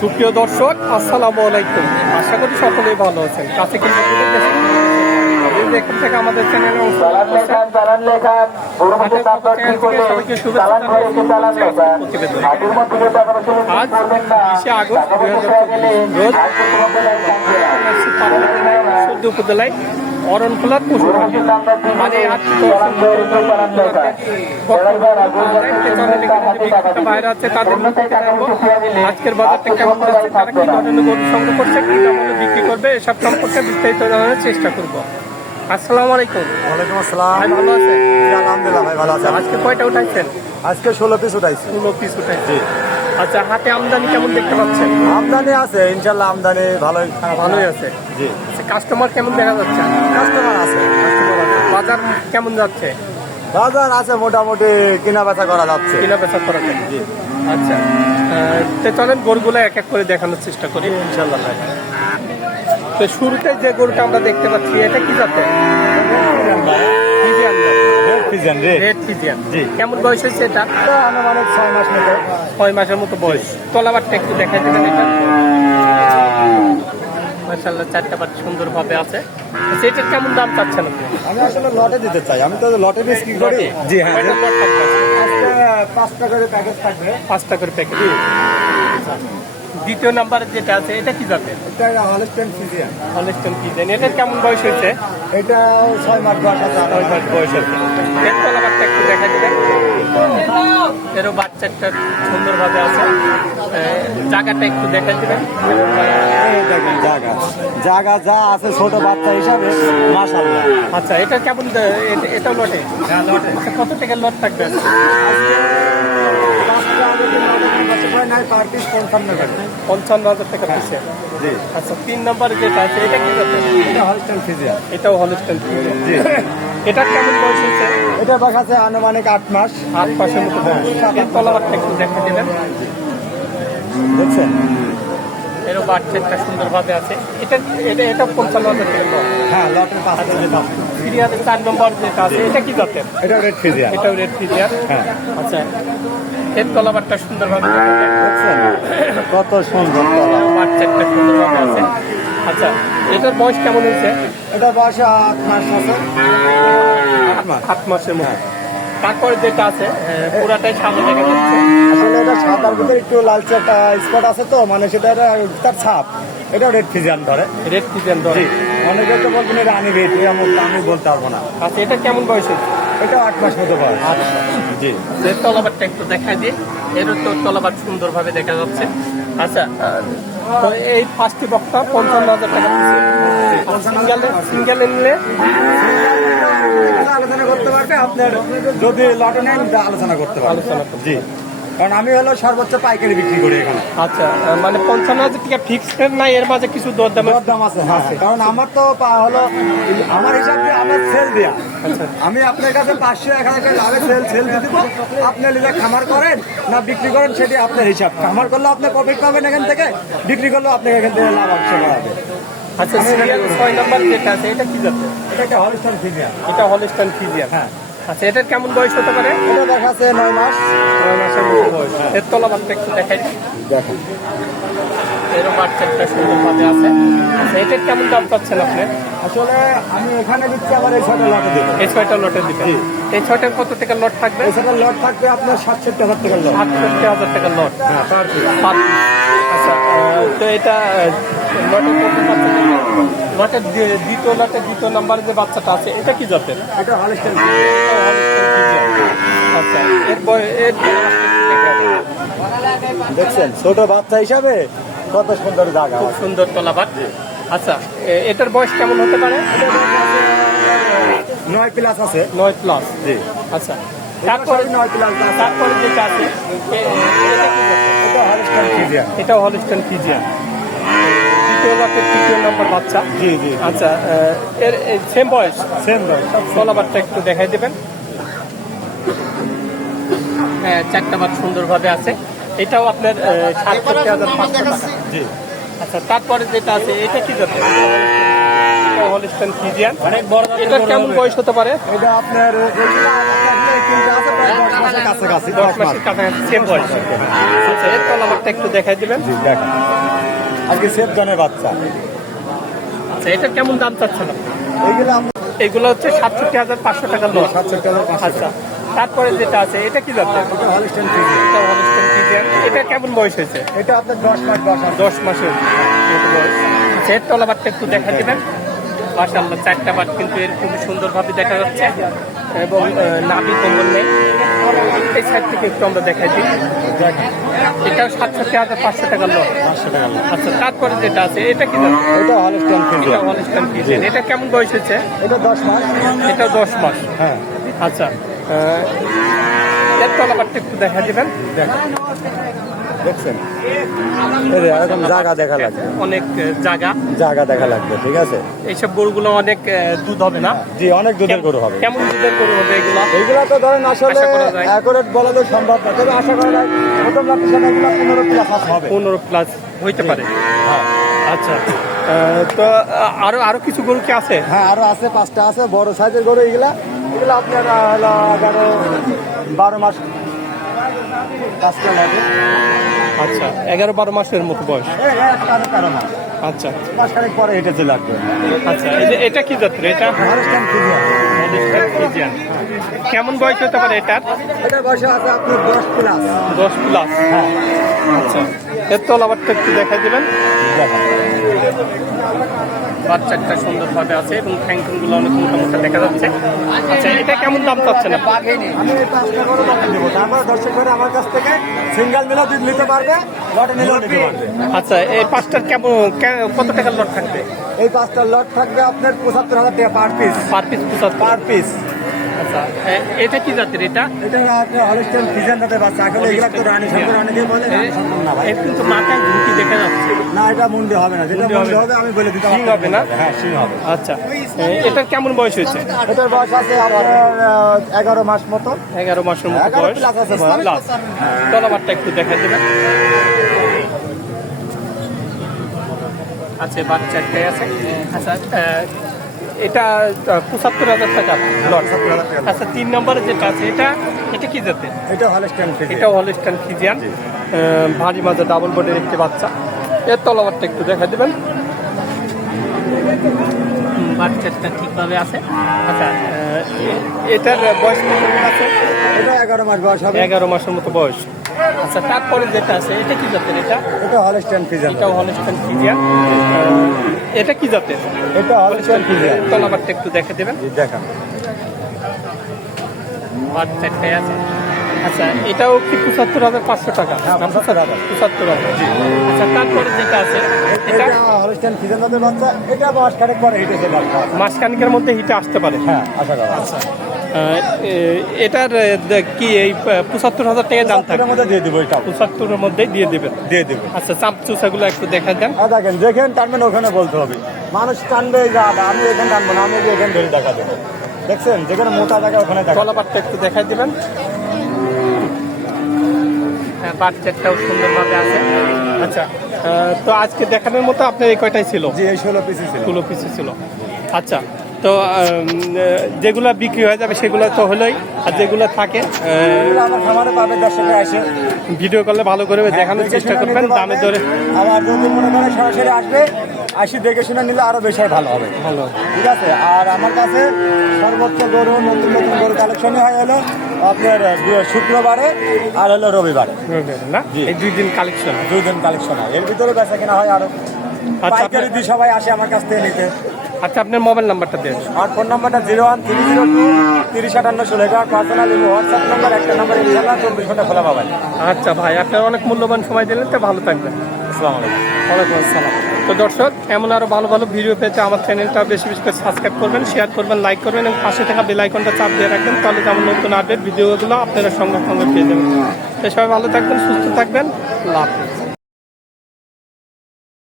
সুপ্রিয় দর্শক আসসালামু আলাইকুম। আশা করি সকলেই ভালো আছেন। কাছে কিন্তু থেকে আমাদের চ্যানেলে আজ বিশে আগস্ট হাজার রোজ আজকে তোমাদের লাইন থাকবে না। সদ্য উপজেলায় মানে বাইরে আছে তাদের আজকের বাজারটা কেমন যাচ্ছে তারা কি ধরনের গরু সংগ্রহ করছে কি দামে বিক্রি করবে এসব সম্পর্কে বিস্তারিত জানানোর চেষ্টা করব। আসসালামু আলাইকুম। ওয়ালাইকুম আসসালাম। ভাই ভালো আছেন? আলহামদুলিল্লাহ ভাই ভালো আছেন আজকে কয়টা উঠাইছেন? আজকে ষোলো পিস উঠাইছি। ষোলো পিস উঠাইছেন। আচ্ছা হাতে আমদানি কেমন দেখতে পাচ্ছেন? আমদানি আছে ইনশাল্লাহ আমদানি ভালোই। ভালোই আছে। জি। কাস্টমার কেমন দেখা যাচ্ছে? কাস্টমার আছে বাজার কেমন যাচ্ছে? বাজার আছে মোটামুটি কেনা বেচা করা যাচ্ছে। কিনা বেচা করা জি। আচ্ছা তো চলেন গরুগুলো এক এক করে দেখানোর চেষ্টা করি। ইনশাল্লাহ তো শুরুতে যে গরুটা আমরা দেখতে পাচ্ছি এটা কি জাতে। ফিজিয়ান পিজন রে রেড ফিজিয়ান জি। কেমন বয়স হয়েছে এটা? আনুমানিক ছয় মাস মতো। ছয় মাসের মতো বয়স। তলাবারটা একটু দেখা দেবেন এটা। মাসাল্লাহ চারটা পাট সুন্দর ভাবে আছে। আচ্ছা, এটার কেমন দাম চাচ্ছেন আপনি? আমি আসলে লটে দিতে চাই। আমি তো লটে বিক্রি করি। জি হ্যাঁ। কয়টা lot থাকবে? আজকে? পাঁচ টাকার প্যাকেজ থাকবে। পাঁচটা করে প্যাকেট। দ্বিতীয় নাম্বার যেটা আছে এটা কি যাবে এটা হলস্টেন ফিজিয়ান হলস্টন ফিজিয়ান এটার কেমন বয়স হয়েছে? এটা ছয় মাস বয়স আছে। ছয় মাস বয়স আছে। এর তলাবারটা একটু দেখা দিবেন। এরও বাচ্চাটা সুন্দরভাবে আছে। জায়গাটা একটু দেখা দিবেন। এই দেখেন জায়গা। জায়গা যা আছে ছোট বাচ্চা হিসাবে মাশাল্লাহ আচ্ছা এটা কেমন দে- এ- এটাও লটে? আচ্ছা কত টাকা লট থাকবে? পঞ্চান্ন হাজার টাকা আচ্ছা তিন নম্বর যেটা আছে এটা কি এটা এটাও হলস্টন ফিজিয়ান এটার কেমন বয়স এটা আনুমানিক আট মাস। আট মাসের মতো বয়স। এর তলাবারটা একটু দেখা দিবেন বুঝছেন? এরও বাচ্চাটা সুন্দরভাবে আছে। এটা এটা এটা পঞ্চান্ন হাজার টাকা লট হ্যাঁ লটের পাঁচ সিরিয়ালের চার নম্বর যেটা আছে এটা কি জাতের? এটা রেড ফিজিয়ান এটাও রেড ফিজিয়ার হ্যাঁ। আচ্ছা এর তলাবারটা সুন্দরভাবে যায়। কত সুন্দর তলা। বাচ্চাটা সুন্দরভাবে আছে। আচ্ছা এটার বয়স কেমন হয়েছে? এটা বয়স আট মাস আছে। আট মাস। সাত মাসের মতো তারপরে যেটা আছে পুরাটাই সামনে দেখা যাচ্ছে। আসলে এটা সাদার ভিতরে একটু লালচে একটা স্পট আছে তো মানে সেটা তার ছাপ। এটা রেড ফিজিয়ান ধরে। রেড ফিজিয়ান ধরে। অনেকে তো বলবেন এটা আনি রেড আমি বলতে পারব না। আচ্ছা এটা কেমন বয়স এটা আট মাস মতো বয়স। জি। তলাবারটা একটু দেখাই দিই। এর তো তলাবার সুন্দরভাবে দেখা যাচ্ছে। আচ্ছা তো এই পাঁচটি বক্তা পঞ্চান্ন হাজার টাকা সিঙ্গেল সিঙ্গেলে নিলে আলোচনা করতে পারবে আপনার যদি লটে নেন আলোচনা করতে পারবে। আলোচনা। জি। কারণ আমি হলো সর্বোচ্চ পাইকারি বিক্রি করি এখানে। আচ্ছা মানে পঞ্চান্ন হাজার টাকা ফিক্সড নাই এর মাঝে কিছু দরদামে দাম আছে হ্যাঁ। কারণ আমার তো হলো আমার হিসাব দিয়ে আমার সেল দেয়া। আচ্ছা। আমি আপনার কাছে পাঁচশো এক হাজার টাকা লাভে সেল সেল দিয়ে দিব। আপনি নিজে খামার করেন না বিক্রি করেন সেটি আপনার হিসাব। খামার করলে আপনি প্রফিট পাবেন এখান থেকে বিক্রি করলেও আপনাকে এখান থেকে লাভ অবশ্যই করাবে আচ্ছা সিরিয়াল ছয় নম্বর যেটা আছে এটা কি যাচ্ছে এটা একটা হলিস্টার ফিজিয়া এটা হলস্টান ফিজিয়ান হ্যাঁ। আচ্ছা এটার কেমন বয়স হতে পারে? এটা দেখাচ্ছে নয় মাস। নয় মাসের মতো বয়স। এর তলা তলাবারটা একটু দেখাই। দেখেন। এরও বাচ্চাটা সুন্দরভাবে আছে। আচ্ছা এটার কেমন দাম পাচ্ছেন আপনি? আসলে আমি এখানে দিচ্ছি আবার এই ছটা লটে দেবো এই ছয়টা লটে দিবেন এই ছয়টার কত টাকা লট থাকবে? এই লট থাকবে আপনার সাতষট্টি হাজার টাকার লট। আটষট্টি হাজার টাকা লট। হ্যাঁ পার। আচ্ছা তো এটা লটের লটের দ্বিতীয় লটের দ্বিতীয় নাম্বার যে বাচ্চাটা আছে এটা কি জাতের? এটা হলিস্টার আচ্ছা এর দেখছেন ছোট বাচ্চা হিসাবে কত সুন্দর জায়গা খুব সুন্দর তলাবাট। আচ্ছা এ- এটার বয়স কেমন হতে পারে? নয় প্লাস আছে। নয় প্লাস জি। আচ্ছা তারপরে নয় প্লাস তারপরে যেটা আছে এটা ফিজিয়া ফিজিয়ান। দ্বিতীয় লটের তৃতীয় নম্বর বাচ্চা? জি জি। আচ্ছা এর সেম বয়স? সেম তলাবারটা একটু দেখাই দেবেন। হ্যাঁ চারটা বার সুন্দরভাবে আছে। এটাও আপনার সাতষট্টি হাজার পাঁচশো টাকা। জি। আচ্ছা তারপরে যেটা আছে এটা কি এটা ফিজিয়ান অনেক বড় এটার কেমন বয়স হতে পারে? এটা আপনার কাছাকাছি দশ মাসের কাছাকাছি সেম বয়স। আচ্ছা এর তলাবারটা একটু দেখাই দিবেন। জি দেখেন। আজকে সেফ জনের বাচ্চা। আচ্ছা এটা কেমন দাম চাচ্ছেন? এইগুলো এগুলো হচ্ছে সাতষট্টি হাজার পাঁচশো টাকার লস সাতশো টাকা। আচ্ছা তারপরে যেটা আছে এটা কি ফিজি এটা কেমন বয়স হয়েছে? এটা আপনার দশ মাস দশ মাস। দশ মাসের বয়স এর তলাবারটা একটু দেখা দিবেন। মাশাআল্লাহ চারটা বাট কিন্তু এর খুবই সুন্দরভাবে দেখা যাচ্ছে। এবং নাবি নাভি কম্বল নেই এই সাইড থেকে একটু আমরা দেখাই দিই। এটাও সাতষট্টি হাজার পাঁচশো টাকা লোক পাঁচশো টাকা। আচ্ছা তারপরে যেটা আছে এটা কি এটা হলিস্টেন এটা Holstein Friesian। এটা কেমন বয়স হচ্ছে এটা দশ মাস। এটা দশ মাস। হ্যাঁ। আচ্ছা এর তলাবারটা একটু দেখা দেবেন। দেখছেন? এরকম জায়গা দেখা লাগবে। অনেক জায়গা। জায়গা দেখা লাগবে ঠিক আছে? এইসব গরুগুলো অনেক দুধ হবে না? জি অনেক দুধের গরু হবে। কেমন দুধের গরু হবে এগুলো? এইগুলা তো ধরেন আসলে অ্যাকুরেট বলা তো সম্ভব না তবে আশা করা যায় প্রথম রাত্রি সকালগুলো পনেরো প্লাস হবে পনেরো প্লাস হইতে পারে। হ্যাঁ। আচ্ছা তো আরও আরও কিছু গরু কি আছে? হ্যাঁ আরও আছে পাঁচটা আছে বড় সাইজের গরু এগুলা। এগুলো আপনার হলো এগারো বারো মাস পাঁচটা লাগে। আচ্ছা এগারো বারো মাসের মতো বয়স। কারও মাস আচ্ছা। মাসখানেক পরে হেঁটেতে লাগবে। আচ্ছা এই যে এটা কি যাত্রা এটা। কেমন বয়স হতে পারে এটার? এটা বয়সে আছে আপনার দশ প্লাস দশ প্লাস হ্যাঁ। আচ্ছা এর তলাবারটা একটু দেখাই দিবেন। বাচ্চাটা সুন্দরভাবে আছে এবং ঠ্যাংগুলো অনেক মোটা মোটা দেখা যাচ্ছে। আচ্ছা এটা কেমন দাম আমি এই পাঁচটা করে লটে দেবো। তারপর দর্শক করে আমার কাছ থেকে সিঙ্গেল মিলেও নিতে পারবে লটে নিলেও নিতে পারবে। আচ্ছা এই পাঁচটার কেমন কত টাকার লট থাকবে? এই পাঁচটা লট থাকবে আপনার পঁচাত্তর হাজার টাকা per piece per piece per piece আচ্ছা এটা কি জাতের এটা? এটা আপনার হলিস্টেন ফিজেন বাচ্চা। আসলে এগুলো তো রানী শঙ্কর অনেকে বলে রানী না ভাই। কিন্তু মাথায় ঝুঁকি দেখা যাচ্ছে। না এটা মুন্ডি হবে না। যেটা মুন্ডি হবে। আমি বলে দিতে হবে না? হ্যাঁ হবে। আচ্ছা এ- এটার কেমন বয়স হয়েছে? এটার বয়স আছে আপনার এগারো মাস মতো। এগারো মাসের মতো এগারো বয়স। আছে প্লাস তলাবারটা একটু দেখা দেবেন আচ্ছা বাচ্চাটাই আছে। আচ্ছা এটা পঁচাত্তর হাজার টাকা লট আচ্ছা তিন নম্বরে যেটা আছে এটা এটা কি জাতের? এটা হলিস্টেন ফিজেন এটা হলিস্টান ফিজিয়ান ভারী মাঝে ডাবল বোর্ডের একটি বাচ্চা। এর তলাবারটা একটু দেখা দেবেন। বাচ্চাটা ঠিকভাবে আছে। আচ্ছা এটার বয়স আছে? এটা এগারো মাস বয়স হবে। এগারো মাসের মতো বয়স। আচ্ছা তারপরে যেটা আছে এটা কি জাতের এটা? এটা হলিস্টেন ফিজেন এটা হলিস্টান ফিজিয়ান এটা কি জাতের? এটা হলিস্টেন ফিজেন তলাবারটা একটু দেখে দেবেন। জি বাচ্চাটাই আছে। আচ্ছা এটাও কি পঁচাত্তর হাজার পাঁচশো টাকা? পঁচাত্তর হাজার। 75,000 পঁচাত্তর হাজার। আচ্ছা তারপরে যেটা আছে এটা ফিজেন দাতে বাচ্চা এটা বয়স খানেক পরে হেঁটেছে বাচ্চা। মাসখানিকের মধ্যে হিটে আসতে পারে। হ্যাঁ আশা করা আচ্ছা। এটার কি এই পঁচাত্তর হাজার টাকা দাম থাকে? মধ্যে দিয়ে দিব এটা পঁচাত্তরের মধ্যে দিয়ে দেবেন? দিয়ে দিব। আচ্ছা চাপ চুষাগুলো একটু দেখা দেন হ্যাঁ দেখেন যেখানে টানবেন ওখানে বলতে হবে। মানুষ টানবে যা আমি এখানে টানবো না আমি এখানে ধরে দেখা দেবো। দেখছেন? যেখানে মোটা জায়গা ওখানে দেখা কলাপাটটা একটু দেখাই দিবেন। হ্যাঁ বাচ্চাটাও সুন্দরভাবে আছে। আচ্ছা তো আজকে দেখানোর মতো আপনার এই কয়টাই ছিল? জি এই ষোলো পিসি ছিল। ষোলো পিসি ছিল। আচ্ছা তো যেগুলো বিক্রি হয়ে যাবে সেগুলো তো হলোই আর যেগুলো থাকে আমার ভিডিও করলে ভালো করে দেখানোর চেষ্টা করবেন দামে দরে আবার যদি মনে সরাসরি আসবে আসি দেখে শুনে নিলে আরও বেশি ভালো হবে। ভালো ঠিক আছে? আর আমার কাছে সর্বোচ্চ গরু নতুন নতুন গরু কালেকশনই হয়ে হলো আপনার শুক্রবারে আর হলো রবিবারে। না। এই দুই দিন কালেকশন দুই দিন কালেকশন হয়। এর ভিতরে বেচা কিনা হয় আরও আচ্ছা, পাইকারি দিয়ে সবাই আসে আমার কাছ থেকে নিতে। আচ্ছা আপনার মোবাইল নাম্বারটা দেন। আর ফোন নাম্বারটা zero one three zero two তিরিশ আটান্ন ষোলো। এটা পার্সোনাল হোয়াটসঅ্যাপ নাম্বার একটা নাম্বার ইনশাল্লাহ চব্বিশ ঘণ্টা খোলা পাবেন আচ্ছা ভাই আপনার অনেক মূল্যবান সময় দিলেন তো ভালো থাকবেন। আসসালামু আলাইকুম। ওয়ালাইকুম আসসালাম। তো দর্শক, এমন আরও ভালো ভালো ভিডিও পেতে আমার চ্যানেলটা বেশি বেশি করে সাবস্ক্রাইব করবেন শেয়ার করবেন লাইক করবেন এবং পাশে থাকা বেল আইকনটা চাপ দিয়ে রাখবেন, তাহলে তো আমার নতুন আপডেট ভিডিওগুলো আপনারা সঙ্গে সঙ্গে পেয়ে যাবেন। তো সবাই ভালো থাকবেন, সুস্থ থাকবেন। লাভ